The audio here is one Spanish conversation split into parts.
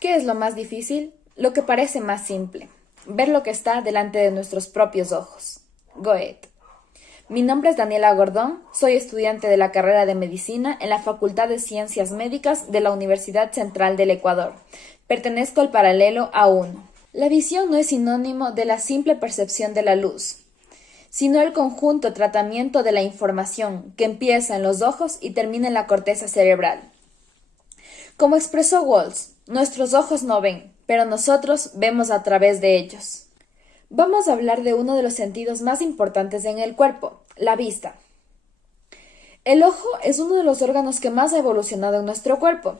¿Qué es lo más difícil? Lo que parece más simple. Ver lo que está delante de nuestros propios ojos. Goethe. Mi nombre es Daniela Gordón, soy estudiante de la carrera de Medicina en la Facultad de Ciencias Médicas de la Universidad Central del Ecuador. Pertenezco al paralelo A1. La visión no es sinónimo de la simple percepción de la luz, sino el conjunto tratamiento de la información que empieza en los ojos y termina en la corteza cerebral. Como expresó Walls, nuestros ojos no ven, pero nosotros vemos a través de ellos. Vamos a hablar de uno de los sentidos más importantes en el cuerpo, la vista. El ojo es uno de los órganos que más ha evolucionado en nuestro cuerpo.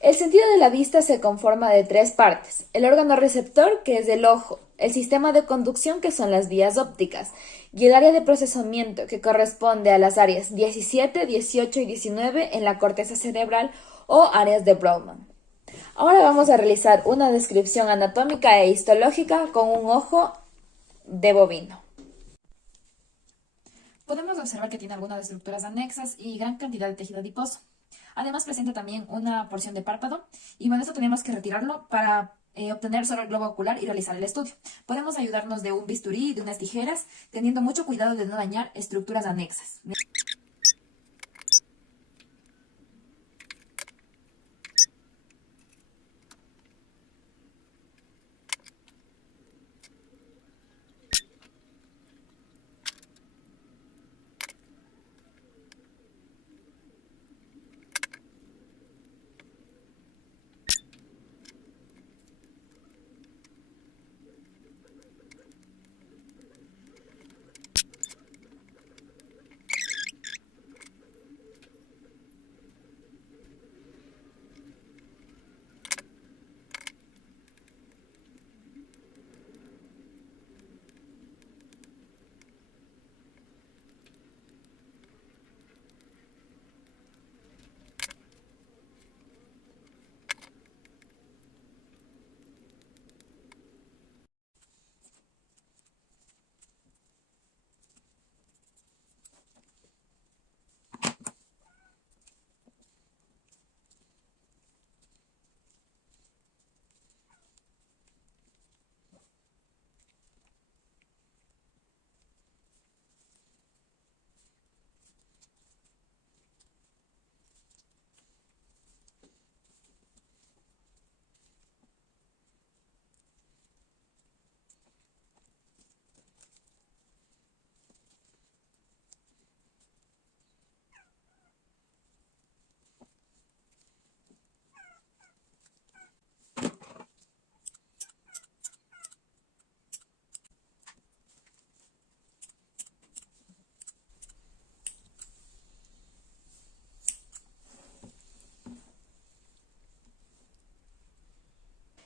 El sentido de la vista se conforma de tres partes: el órgano receptor, que es el ojo, el sistema de conducción, que son las vías ópticas, y el área de procesamiento, que corresponde a las áreas 17, 18 y 19 en la corteza cerebral o áreas de Brodmann. Ahora vamos a realizar una descripción anatómica e histológica con un ojo de bovino. Podemos observar que tiene algunas estructuras anexas y gran cantidad de tejido adiposo. Además presenta también una porción de párpado y bueno, esto tenemos que retirarlo para obtener solo el globo ocular y realizar el estudio. Podemos ayudarnos de un bisturí y de unas tijeras, teniendo mucho cuidado de no dañar estructuras anexas.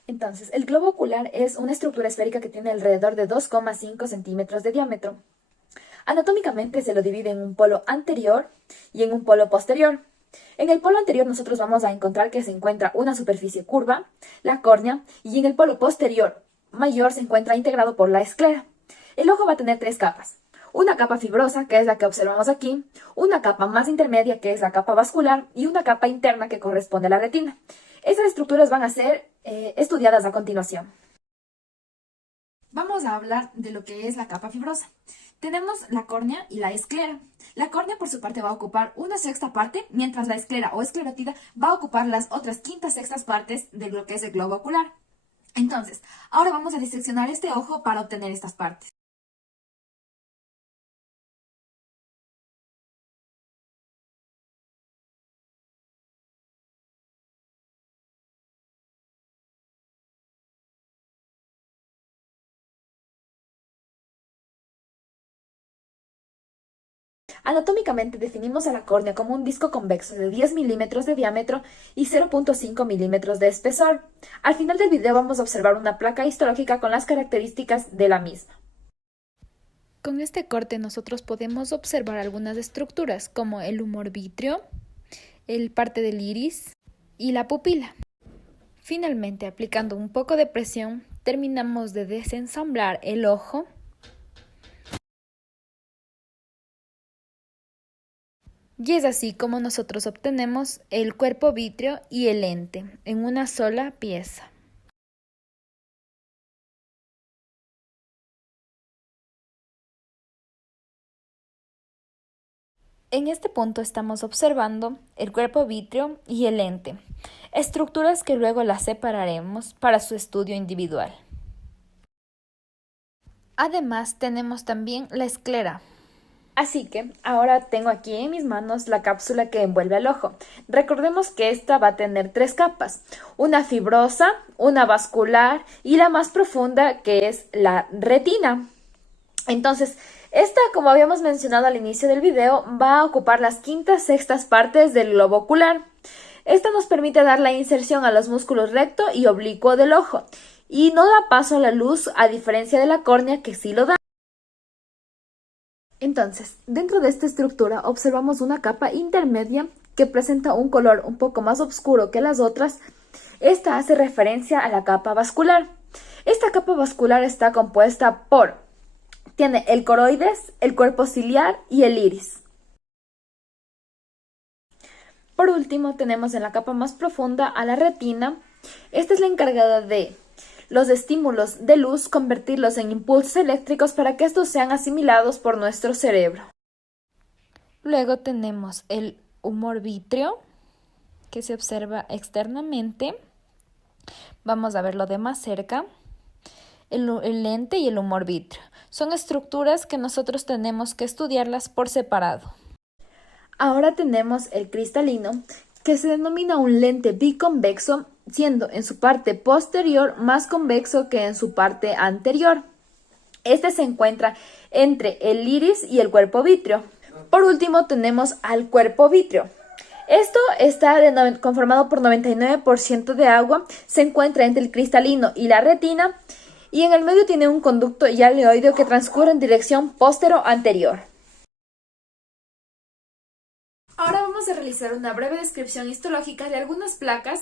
Entonces, el globo ocular es una estructura esférica que tiene alrededor de 2,5 centímetros de diámetro. Anatómicamente se lo divide en un polo anterior y en un polo posterior. En el polo anterior nosotros vamos a encontrar que se encuentra una superficie curva, la córnea, y en el polo posterior mayor se encuentra integrado por la esclera. El ojo va a tener tres capas: una capa fibrosa, que es la que observamos aquí, una capa más intermedia, que es la capa vascular, y una capa interna, que corresponde a la retina. Estas estructuras van a ser estudiadas a continuación. Vamos a hablar de lo que es la capa fibrosa. Tenemos la córnea y la esclera. La córnea por su parte va a ocupar una sexta parte, mientras la esclera o esclerótida va a ocupar las otras quintas sextas partes de lo que es el globo ocular. Entonces, ahora vamos a diseccionar este ojo para obtener estas partes. Anatómicamente definimos a la córnea como un disco convexo de 10 milímetros de diámetro y 0,5 milímetros de espesor. Al final del video vamos a observar una placa histológica con las características de la misma. Con este corte nosotros podemos observar algunas estructuras como el humor vítreo, el parte del iris y la pupila. Finalmente, aplicando un poco de presión, terminamos de desensamblar el ojo. Y es así como nosotros obtenemos el cuerpo vítreo y el lente en una sola pieza. En este punto estamos observando el cuerpo vítreo y el lente, estructuras que luego las separaremos para su estudio individual. Además, tenemos también la esclera. Así que ahora tengo aquí en mis manos la cápsula que envuelve al ojo. Recordemos que esta va a tener 3 capas, una fibrosa, una vascular y la más profunda que es la retina. Entonces, esta, como habíamos mencionado al inicio del video, va a ocupar las quintas sextas partes del globo ocular. Esta nos permite dar la inserción a los músculos recto y oblicuo del ojo y no da paso a la luz a diferencia de la córnea que sí lo da. Entonces, dentro de esta estructura observamos una capa intermedia que presenta un color un poco más oscuro que las otras. Esta hace referencia a la capa vascular. Esta capa vascular está compuesta tiene el coroides, el cuerpo ciliar y el iris. Por último, tenemos en la capa más profunda a la retina. Esta es la encargada de los estímulos de luz, convertirlos en impulsos eléctricos para que estos sean asimilados por nuestro cerebro. Luego tenemos el humor vítreo, que se observa externamente. Vamos a verlo de más cerca. El lente y el humor vítreo son estructuras que nosotros tenemos que estudiarlas por separado. Ahora tenemos el cristalino, que se denomina un lente biconvexo, siendo en su parte posterior más convexo que en su parte anterior. Este se encuentra entre el iris y el cuerpo vítreo. Por último tenemos al cuerpo vítreo. Esto está conformado por 99% de agua, se encuentra entre el cristalino y la retina y en el medio tiene un conducto hialeoideo que transcurre en dirección póstero-anterior. Ahora vamos a realizar una breve descripción histológica de algunas placas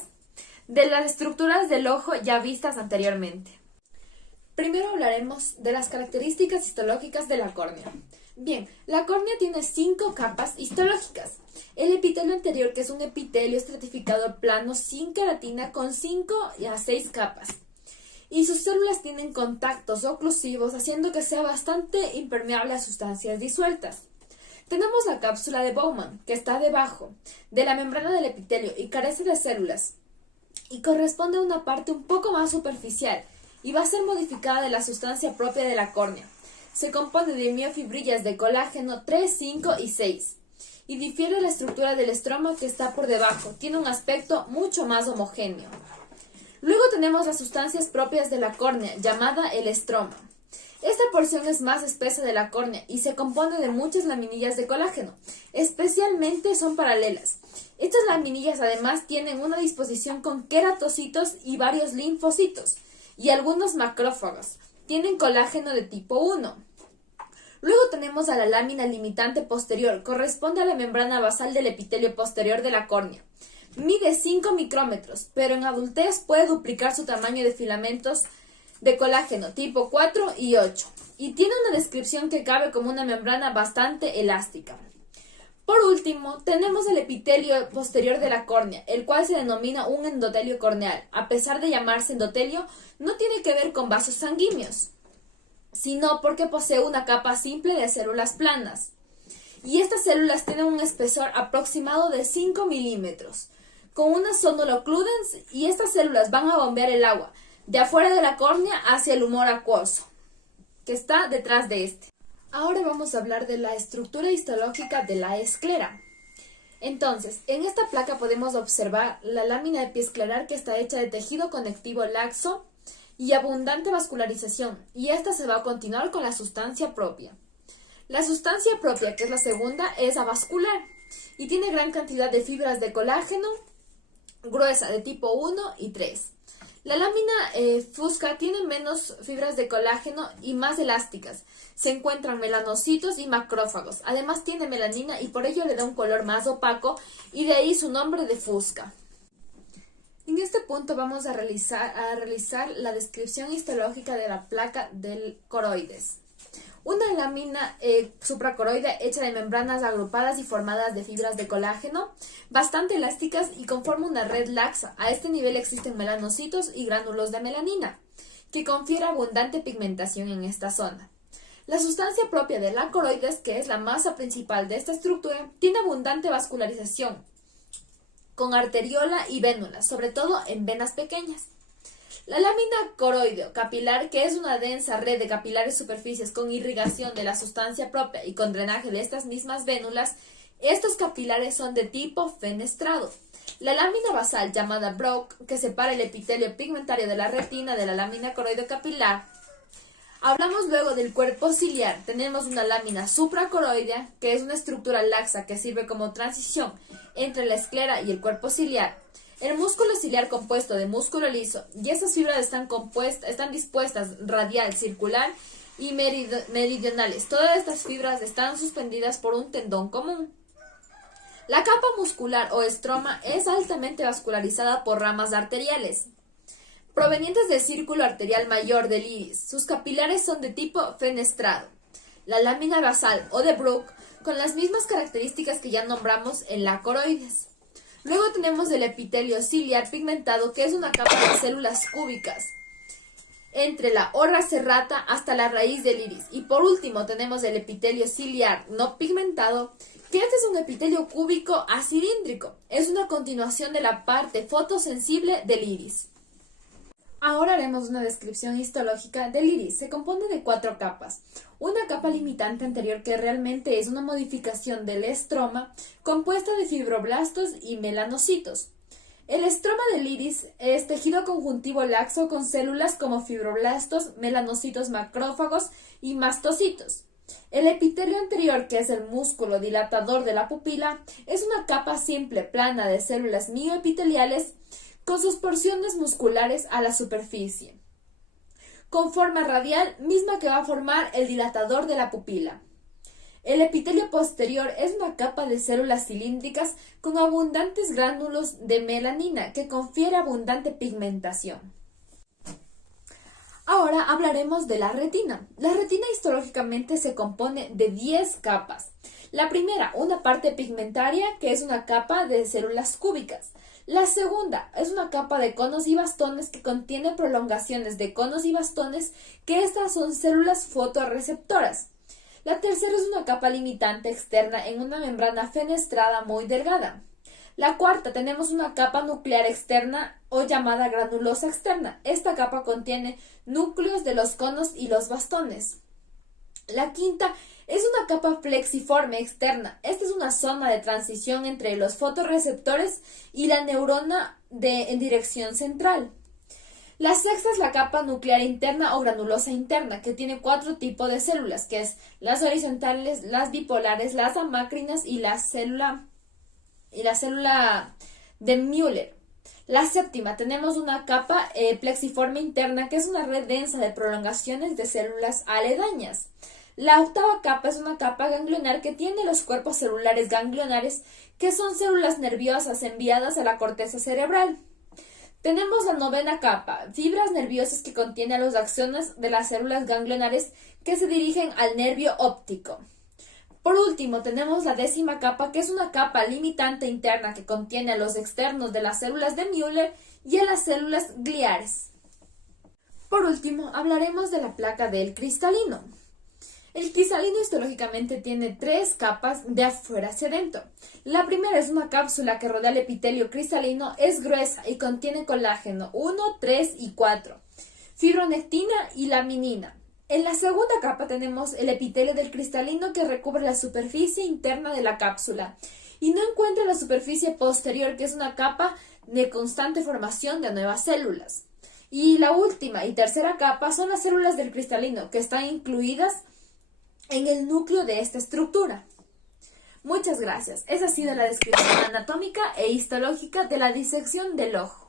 de las estructuras del ojo ya vistas anteriormente. Primero hablaremos de las características histológicas de la córnea. Bien, la córnea tiene 5 capas histológicas. El epitelio anterior, que es un epitelio estratificado plano sin queratina con 5 a 6 capas. Y sus células tienen contactos oclusivos, haciendo que sea bastante impermeable a sustancias disueltas. Tenemos la cápsula de Bowman, que está debajo de la membrana del epitelio y carece de células, y corresponde a una parte un poco más superficial, y va a ser modificada de la sustancia propia de la córnea. Se compone de miofibrillas de colágeno 3, 5 y 6, y difiere de la estructura del estroma que está por debajo, tiene un aspecto mucho más homogéneo. Luego tenemos las sustancias propias de la córnea, llamada el estroma. Esta porción es más espesa de la córnea y se compone de muchas laminillas de colágeno, especialmente son paralelas. Estas laminillas además tienen una disposición con queratocitos y varios linfocitos, y algunos macrófagos. Tienen colágeno de tipo 1. Luego tenemos a la lámina limitante posterior, corresponde a la membrana basal del epitelio posterior de la córnea. Mide 5 micrómetros, pero en adultez puede duplicar su tamaño de filamentos de colágeno tipo 4 y 8, y tiene una descripción que cabe como una membrana bastante elástica. Por último, tenemos el epitelio posterior de la córnea, el cual se denomina un endotelio corneal. A pesar de llamarse endotelio, no tiene que ver con vasos sanguíneos, sino porque posee una capa simple de células planas. Y estas células tienen un espesor aproximado de 5 milímetros, con una sonula occludens, y estas células van a bombear el agua de afuera de la córnea hacia el humor acuoso, que está detrás de este. Ahora vamos a hablar de la estructura histológica de la esclera. Entonces, en esta placa podemos observar la lámina epiescleral, que está hecha de tejido conectivo laxo y abundante vascularización, y esta se va a continuar con la sustancia propia. La sustancia propia, que es la segunda, es avascular y tiene gran cantidad de fibras de colágeno gruesa de tipo 1 y 3. La lámina fusca tiene menos fibras de colágeno y más elásticas. Se encuentran melanocitos y macrófagos. Además tiene melanina y por ello le da un color más opaco, y de ahí su nombre de fusca. En este punto vamos a realizar la descripción histológica de la placa del coroides. Una lámina supracoroidea hecha de membranas agrupadas y formadas de fibras de colágeno, bastante elásticas y conforma una red laxa. A este nivel existen melanocitos y gránulos de melanina, que confiere abundante pigmentación en esta zona. La sustancia propia de la coroides, que es la masa principal de esta estructura, tiene abundante vascularización, con arteriola y vénulas, sobre todo en venas pequeñas. La lámina coroideo capilar, que es una densa red de capilares superficies con irrigación de la sustancia propia y con drenaje de estas mismas vénulas, estos capilares son de tipo fenestrado. La lámina basal, llamada Broca, que separa el epitelio pigmentario de la retina de la lámina coroideo capilar. Hablamos luego del cuerpo ciliar. Tenemos una lámina supracoroidea, que es una estructura laxa que sirve como transición entre la esclera y el cuerpo ciliar. El músculo ciliar compuesto de músculo liso, y esas fibras están dispuestas radial, circular y meridionales. Todas estas fibras están suspendidas por un tendón común. La capa muscular o estroma es altamente vascularizada por ramas arteriales provenientes del círculo arterial mayor del iris. Sus capilares son de tipo fenestrado. La lámina basal o de Broca, con las mismas características que ya nombramos en la coroides. Luego tenemos el epitelio ciliar pigmentado, que es una capa de células cúbicas entre la horra serrata hasta la raíz del iris. Y por último tenemos el epitelio ciliar no pigmentado, que este es un epitelio cúbico acilíndrico. Es una continuación de la parte fotosensible del iris. Ahora haremos una descripción histológica del iris. Se compone de 4 capas. Una capa limitante anterior, que realmente es una modificación del estroma, compuesta de fibroblastos y melanocitos. El estroma del iris es tejido conjuntivo laxo con células como fibroblastos, melanocitos macrófagos y mastocitos. El epitelio anterior, que es el músculo dilatador de la pupila, es una capa simple plana de células mioepiteliales con sus porciones musculares a la superficie, con forma radial, misma que va a formar el dilatador de la pupila. El epitelio posterior es una capa de células cilíndricas con abundantes gránulos de melanina que confiere abundante pigmentación. Ahora hablaremos de la retina. La retina histológicamente se compone de 10 capas. La primera, una parte pigmentaria, que es una capa de células cúbicas. La segunda es una capa de conos y bastones que contiene prolongaciones de conos y bastones, que estas son células fotorreceptoras. La tercera es una capa limitante externa en una membrana fenestrada muy delgada. La cuarta, tenemos una capa nuclear externa o llamada granulosa externa. Esta capa contiene núcleos de los conos y los bastones. La quinta es una capa flexiforme externa. Esta es una zona de transición entre los fotorreceptores y la neurona en dirección central. La sexta es la capa nuclear interna o granulosa interna, que tiene 4 tipos de células, que es las horizontales, las bipolares, las amácrinas y la célula de Müller. La séptima, tenemos una capa plexiforme interna, que es una red densa de prolongaciones de células aledañas. La octava capa es una capa ganglionar que tiene los cuerpos celulares ganglionares, que son células nerviosas enviadas a la corteza cerebral. Tenemos la novena capa, fibras nerviosas, que contiene a los axones de las células ganglionares que se dirigen al nervio óptico. Por último, tenemos la 10ª capa, que es una capa limitante interna que contiene a los externos de las células de Müller y a las células gliares. Por último, hablaremos de la placa del cristalino. El cristalino histológicamente tiene 3 capas de afuera hacia adentro. La primera es una cápsula que rodea el epitelio cristalino, es gruesa y contiene colágeno 1, 3 y 4, fibronectina y laminina. En la segunda capa tenemos el epitelio del cristalino, que recubre la superficie interna de la cápsula y no encuentra la superficie posterior, que es una capa de constante formación de nuevas células. Y la última y tercera capa son las células del cristalino, que están incluidas en el núcleo de esta estructura. Muchas gracias. Esa ha sido la descripción anatómica e histológica de la disección del ojo.